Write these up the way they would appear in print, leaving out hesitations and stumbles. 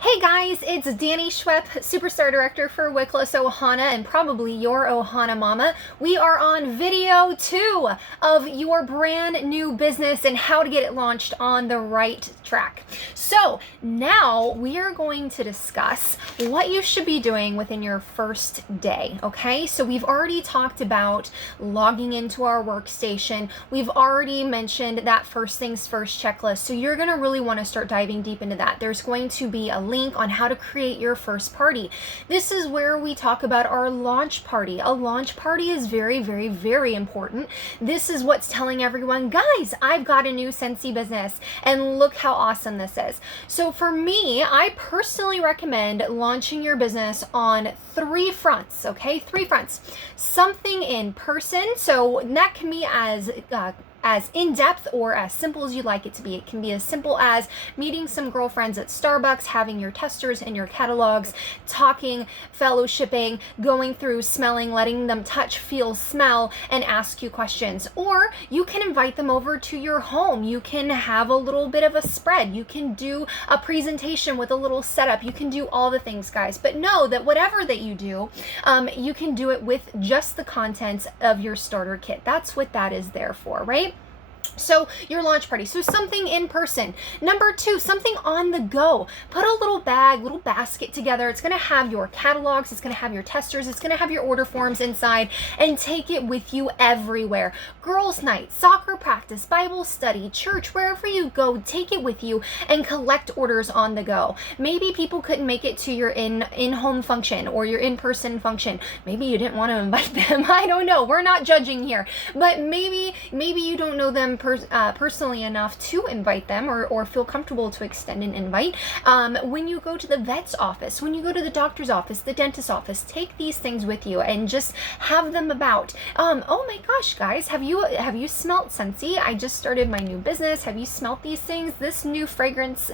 Hey guys, it's Danny Schwepp, Superstar Director for Wickless Ohana and probably your Ohana Mama. We are on video 2 of your brand new business and how to get it launched on the right track. So now we are going to discuss what you should be doing within your first day, okay? So we've already talked about logging into our workstation. We've already mentioned that first things first checklist. So you're gonna really wanna start diving deep into that. There's going to be a link on how to create your first party. This is where we talk about our launch party. A launch party is very, very, very important. This is what's telling everyone, guys, I've got a new Scentsy business and look how awesome this is. So for me, I personally recommend launching your business on 3 fronts, okay? 3 fronts. Something in person, so that can be as in-depth or as simple as you'd like it to be. It can be as simple as meeting some girlfriends at Starbucks, having your testers and your catalogs, talking, fellowshipping, going through, smelling, letting them touch, feel, smell, and ask you questions. Or you can invite them over to your home. You can have a little bit of a spread. You can do a presentation with a little setup. You can do all the things, guys. But know that whatever that you do, you can do it with just the contents of your starter kit. That's what that is there for, right? So your launch party, so something in person. Number 2, something on the go. Put a little bag, little basket together. It's going to have your catalogs, it's going to have your testers, it's going to have your order forms inside, and take it with you everywhere. Girls' night, soccer practice, Bible study, church, wherever you go, take it with you and collect orders on the go. Maybe people couldn't make it to your in-home function or your in-person function. Maybe you didn't want to invite them. I don't know. We're not judging here. But maybe you don't know them personally enough to invite them or feel comfortable to extend an invite. When you go to the vet's office, when you go to the doctor's office, the dentist's office, take these things with you and just have them about. Oh my gosh, guys, have you smelt Scentsy? I just started my new business. Have you smelt these things? This new fragrance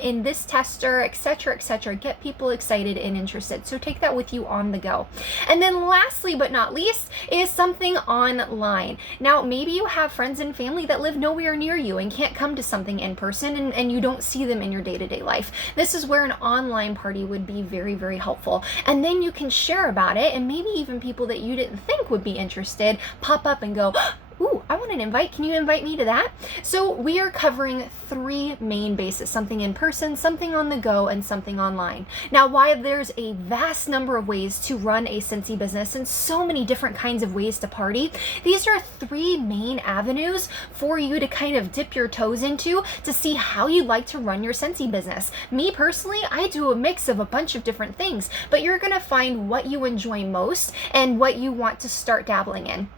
in this tester, etc., etc. Get people excited and interested. So take that with you on the go. And then lastly but not least is something online. Now, maybe you have friends and family that live nowhere near you and can't come to something in person and you don't see them in your day-to-day life. This is where an online party would be very, very helpful. And then you can share about it, and maybe even people that you didn't think would be interested pop up and go, ooh, I want an invite. Can you invite me to that? So we are covering 3 main bases, something in person, something on the go, and something online. Now, while there's a vast number of ways to run a Scentsy business and so many different kinds of ways to party, these are 3 main avenues for you to kind of dip your toes into to see how you'd like to run your Scentsy business. Me personally, I do a mix of a bunch of different things, but you're gonna find what you enjoy most and what you want to start dabbling in.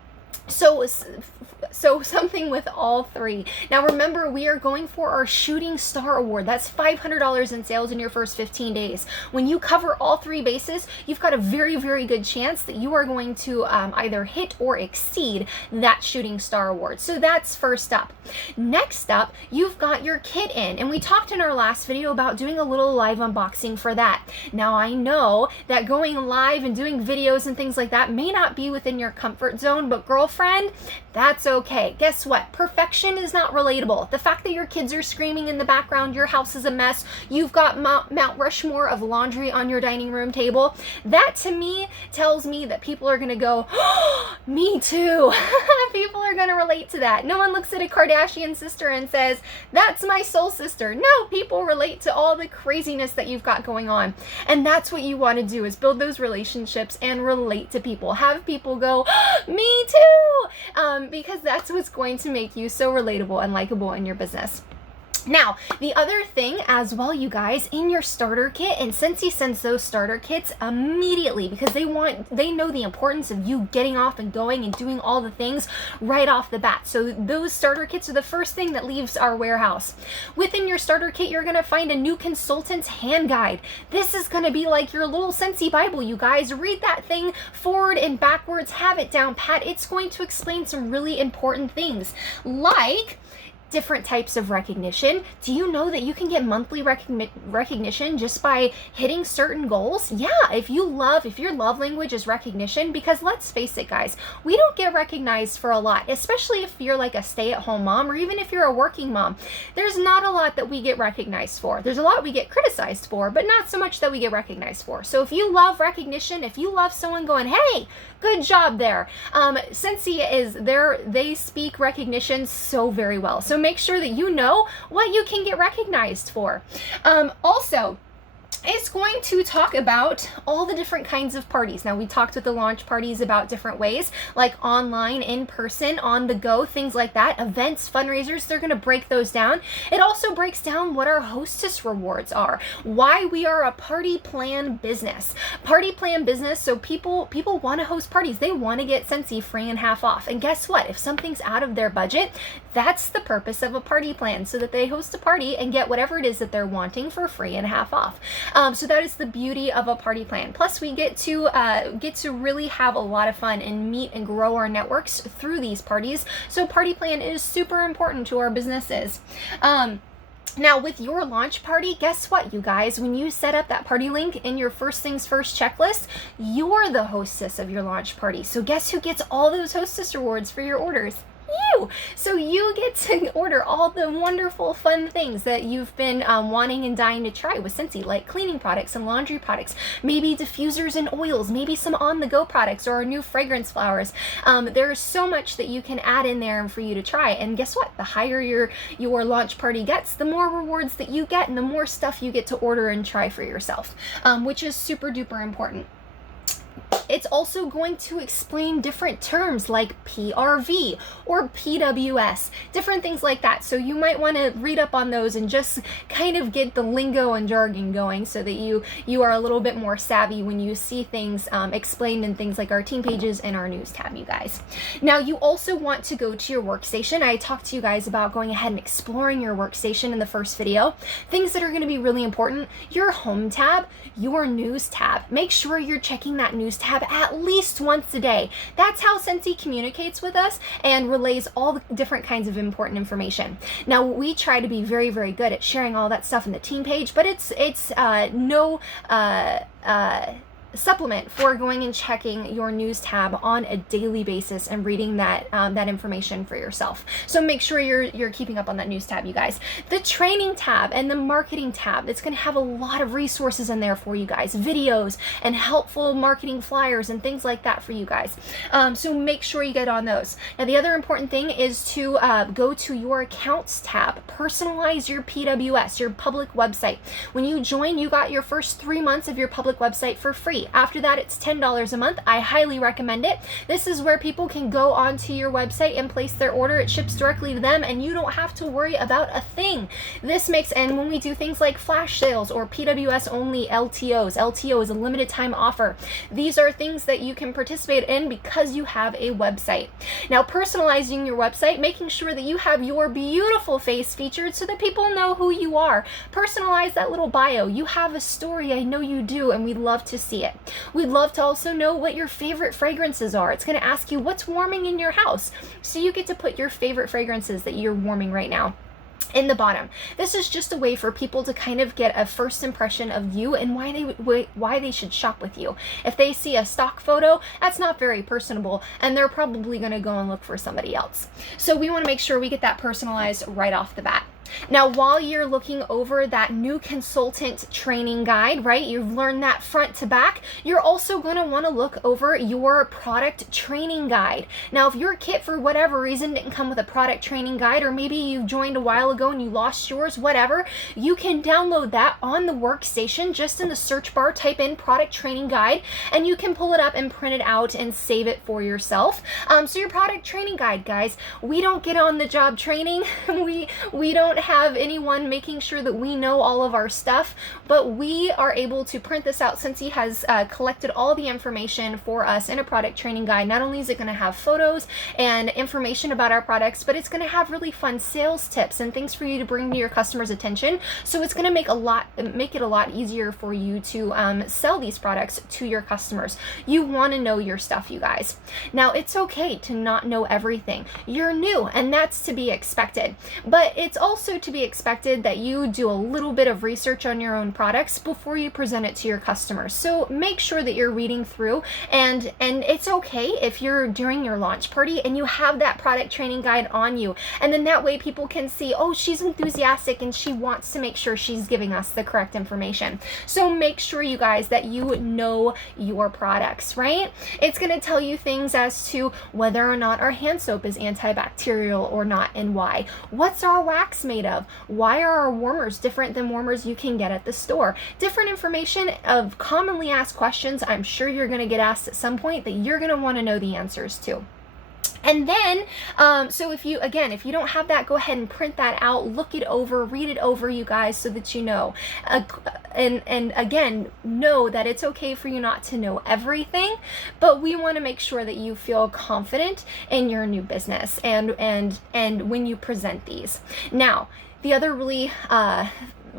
So something with all 3. Now remember, we are going for our Shooting Star Award. That's $500 in sales in your first 15 days. When you cover all 3 bases, you've got a very, very good chance that you are going to either hit or exceed that Shooting Star Award. So that's first up. Next up, you've got your kit in. And we talked in our last video about doing a little live unboxing for that. Now I know that going live and doing videos and things like that may not be within your comfort zone, but girlfriend, that's okay. Guess what? Perfection is not relatable. The fact that your kids are screaming in the background, your house is a mess, you've got Mount Rushmore of laundry on your dining room table, that to me tells me that people are gonna go, oh, me too. People are gonna relate to that. No one looks at a Kardashian sister and says, that's my soul sister. No, people relate to all the craziness that you've got going on. And that's what you want to do, is build those relationships and relate to people. Have people go, oh, me too, because that's what's going to make you so relatable and likable in your business. Now, the other thing as well, you guys, in your starter kit, and Scentsy sends those starter kits immediately because they know the importance of you getting off and going and doing all the things right off the bat. So those starter kits are the first thing that leaves our warehouse. Within your starter kit, you're going to find a new consultant's Handguide. This is going to be like your little Scentsy Bible, you guys. Read that thing forward and backwards, have it down pat. It's going to explain some really important things, like different types of recognition. Do you know that you can get monthly recognition just by hitting certain goals? Yeah, if your love language is recognition, because let's face it, guys, we don't get recognized for a lot, especially if you're like a stay-at-home mom, or even if you're a working mom. There's not a lot that we get recognized for. There's a lot we get criticized for, but not so much that we get recognized for. So if you love recognition, if you love someone going, hey, good job there, Scentsy is there, they speak recognition so very well. So make sure that you know what you can get recognized for. Also, it's going to talk about all the different kinds of parties. Now, we talked with the launch parties about different ways, like online, in person, on the go, things like that, events, fundraisers. They're going to break those down. It also breaks down what our hostess rewards are, why we are a party plan business. Party plan business, so people want to host parties. They want to get Scentsy free and half off. And guess what? If something's out of their budget, that's the purpose of a party plan, so that they host a party and get whatever it is that they're wanting for free and half off. So that is the beauty of a party plan. Plus, we get to really have a lot of fun and meet and grow our networks through these parties. So party plan is super important to our businesses. Now, with your launch party, guess what, you guys? When you set up that party link in your first things first checklist, you're the hostess of your launch party. So guess who gets all those hostess rewards for your orders? You. So you get to order all the wonderful fun things that you've been wanting and dying to try with Scentsy, like cleaning products and laundry products, maybe diffusers and oils, maybe some on-the-go products, or our new fragrance flowers. There's so much that you can add in there for you to try. And guess what? The higher your launch party gets, the more rewards that you get and the more stuff you get to order and try for yourself, which is super duper important. It's also going to explain different terms like PRV or PWS, different things like that. So you might want to read up on those and just kind of get the lingo and jargon going, so that you are a little bit more savvy when you see things explained in things like our team pages and our news tab, you guys. Now, you also want to go to your workstation. I talked to you guys about going ahead and exploring your workstation in the first video. Things that are going to be really important: your home tab, your news tab. Make sure you're checking that news tab at least once a day. That's how Scentsy communicates with us and relays all the different kinds of important information. Now, we try to be very, very good at sharing all that stuff in the team page, but it's no supplement for going and checking your news tab on a daily basis and reading that information for yourself. So make sure you're keeping up on that news tab, you guys. The training tab and the marketing tab, it's going to have a lot of resources in there for you guys, videos and helpful marketing flyers and things like that for you guys. So make sure you get on those. Now, the other important thing is to go to your accounts tab. Personalize your PWS, your public website. When you join, you got your first 3 months of your public website for free. After that, it's $10 a month. I highly recommend it. This is where people can go onto your website and place their order. It ships directly to them, and you don't have to worry about a thing. This makes, and when we do things like flash sales or PWS only LTOs, LTO is a limited time offer. These are things that you can participate in because you have a website. Now, personalizing your website, making sure that you have your beautiful face featured so that people know who you are. Personalize that little bio. You have a story, I know you do, and we'd love to see it. We'd love to also know what your favorite fragrances are. It's going to ask you what's warming in your house. So you get to put your favorite fragrances that you're warming right now in the bottom. This is just a way for people to kind of get a first impression of you and why they should shop with you. If they see a stock photo, that's not very personable, and they're probably going to go and look for somebody else. So we want to make sure we get that personalized right off the bat. Now, while you're looking over that new consultant training guide, right, you've learned that front to back, you're also going to want to look over your product training guide. Now, if your kit for whatever reason didn't come with a product training guide, or maybe you joined a while ago and you lost yours, whatever, you can download that on the workstation. Just in the search bar, type in product training guide, and you can pull it up and print it out and save it for yourself. So your product training guide, guys, we don't get on the job training. We don't not have anyone making sure that we know all of our stuff, but we are able to print this out since he has collected all the information for us in a product training guide. Not only is it going to have photos and information about our products, but it's going to have really fun sales tips and things for you to bring to your customers' attention. So it's going to make it a lot easier for you to sell these products to your customers. You want to know your stuff, you guys. Now, it's okay to not know everything. You're new, and that's to be expected. But it's also to be expected that you do a little bit of research on your own products before you present it to your customers. So make sure that you're reading through, and it's okay if you're during your launch party and you have that product training guide on you, and then that way people can see, oh, she's enthusiastic and she wants to make sure she's giving us the correct information. So make sure, you guys, that you know your products, right? It's going to tell you things as to whether or not our hand soap is antibacterial or not, and why. What's our wax made of? Why are our warmers different than warmers you can get at the store? Different information of commonly asked questions I'm sure you're going to get asked at some point that you're going to want to know the answers to. And then, so if you don't have that, go ahead and print that out, look it over, read it over, you guys, so that you know. And again, know that it's okay for you not to know everything, but we want to make sure that you feel confident in your new business and when you present these. Now, the other really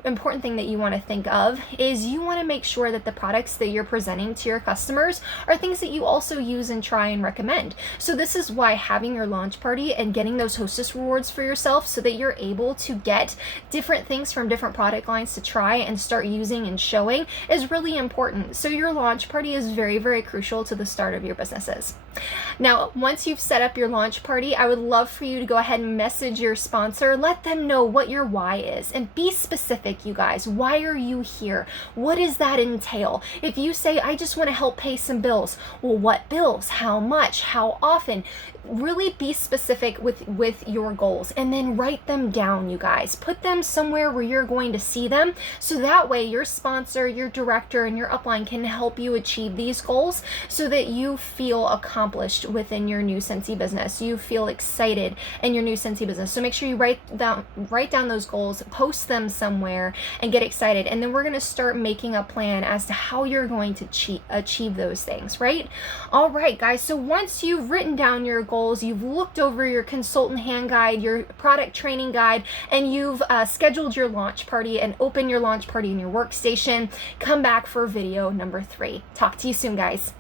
important thing that you want to think of is you want to make sure that the products that you're presenting to your customers are things that you also use and try and recommend. So this is why having your launch party and getting those hostess rewards for yourself so that you're able to get different things from different product lines to try and start using and showing is really important. So your launch party is very, very crucial to the start of your businesses. Now, once you've set up your launch party, I would love for you to go ahead and message your sponsor, let them know what your why is, and be specific, you guys. Why are you here? What does that entail? If you say, I just want to help pay some bills, well, what bills? How much? How often? Really be specific with your goals, and then write them down, you guys. Put them somewhere where you're going to see them, so that way your sponsor, your director, and your upline can help you achieve these goals so that you feel accomplished within your new Scentsy business. You feel excited in your new Scentsy business. So make sure you write down those goals, post them somewhere, and get excited. And then we're going to start making a plan as to how you're going to achieve those things, right? All right, guys. So once you've written down your goals, you've looked over your consultant hand guide, your product training guide, and you've scheduled your launch party and open your launch party in your workstation, come back for video number 3. Talk to you soon, guys.